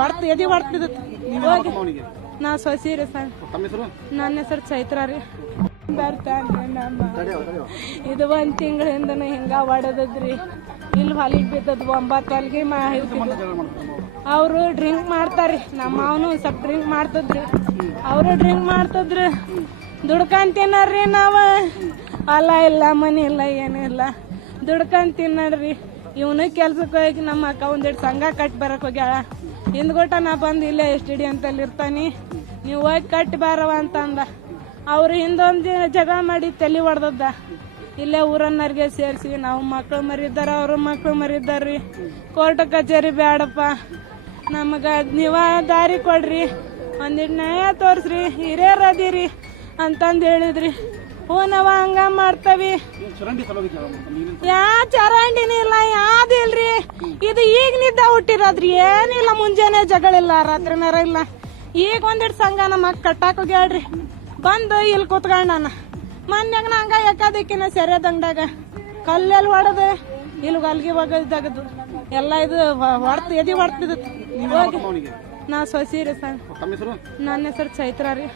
ಹೊಡ್ತು ಎದಿ ಹೊಡ್ತಿದ್ದತ್ತು. ನಾ ಸೊಸೀರಿ ಸರ್. ನನ್ನ ಹೆಸರು ಚೈತ್ರ ರೀ. ಬರ್ತಾನ್ರಿ ನಮ್ಮ ಇದು 1 ತಿಂಗಳಿಂದನೂ ಹಿಂಗ ಹೊಡೆದದ್ರಿ. ಇಲ್ಲಿ ಹೊಲಿಗೆ ಬಿದ್ದದ್ 9 ಹೊಲಿಗೆ ಅವ್ರು ಡ್ರಿಂಕ್ ಮಾಡ್ತಾರ್ರಿ. ನಮ್ಮ ಅವನು ಸ್ವಲ್ಪ ಡ್ರಿಂಕ್ ಮಾಡ್ತದ್ರಿ. ಅವರು ಡ್ರಿಂಕ್ ಮಾಡ್ತದ್ರಿ. ದುಡ್ಕೊಂಡ್ ತಿನ್ನರ್ರಿ. ನಾವ ಹೊಲ ಇಲ್ಲ ಮನಿ ಇಲ್ಲ ಏನಿಲ್ಲ, ದುಡ್ಕೊಂಡ್ ತಿನ್ನಡ್ರಿ. ಇವನು ಕೆಲ್ಸಕ್ಕೆ ಹೋಗಿ ನಮ್ಮ ಅಕ್ಕ ಒಂದೆರಡು ಸಂಘ ಕಟ್ಟಿ ಬರಕ್ ಹೋಗ್ಯಾಳ. ಹಿಂದ್ಗೊಟ್ಟ ನಾ ಬಂದು ಇಲ್ಲೇ STD ಅಂತಲ್ಲಿ ಇರ್ತಾನಿ, ನೀವು ಹೋಗಿ ಕಟ್ಟಿ ಬಾರವ ಅಂತಂದ. ಅವ್ರು ಹಿಂದೊಂದು ಜಗಳ ಮಾಡಿ ತಲೆ ಹೊಡೆದದ್ದ. ಇಲ್ಲೇ ಊರನ್ನರ್ಗೆ ಸೇರಿಸಿ ನಾವು ಮಕ್ಳು ಮರಿದ್ದಾರ, ಅವರು ಮಕ್ಳು ಮರಿದ್ದಾರ್ರಿ. ಕೋರ್ಟ್ ಕಚೇರಿ ಬೇಡಪ್ಪ, ನಮಗ ನೀವ ದಾರಿ ಕೊಡ್ರಿ, ಒಂದಿಟ್ಟು ನ್ಯಾಯ ತೋರಿಸ್ರಿ, ಹಿರಿಯರ್ ಅದೀರಿ ಅಂತಂದು ಹೇಳಿದ್ರಿ. ಹ್ಞೂ ನಾವ ಹಂಗ ಮಾಡ್ತವಿ. ಯಾ ಚರಂಡಿನ ಇಲ್ಲ, ಯಾವ್ದಿಲ್ರಿ. ಇದು ಈಗ ನಿದ್ದ ಹುಟ್ಟಿರೋದ್ರಿ, ಏನಿಲ್ಲ. ಮುಂಜಾನೆ ಜಗಳಿಲ್ಲ, ರಾತ್ರಿನಾರ ಇಲ್ಲ. ಈಗ ಒಂದಿಟ್ಟು ಸಂಘ ನಮ್ಮ ಅಕ್ಕ ಕಟ್ಟಾಕ ಹೋಗ್ಯಾಳ್ರಿ. ಬಂದು ಇಲ್ಲಿ ಕೂತ್ಕೊಂಡಾನ. ಮೊನ್ಯಾಗ ನಂಗ ಯಾಕದಕ್ಕಿನ ಸೆರೆದಂಗದಾಗ ಕಲ್ಲೆಲ್ಲಿ ಹೊಡೆದು ಇಲ್ಲಿ ಹೊಲ್ಗಿ ಒಗದಗದು ಎಲ್ಲ ಇದು ಹೊಡ್ತು ಎದಿ ಹೊಡ್ತಿದ್ದತ್ತು. ನಾ ಸೊಸೀರಿ ಸರ್. ನನ್ನ ಹೆಸರು ಚೈತ್ರ ರೀ.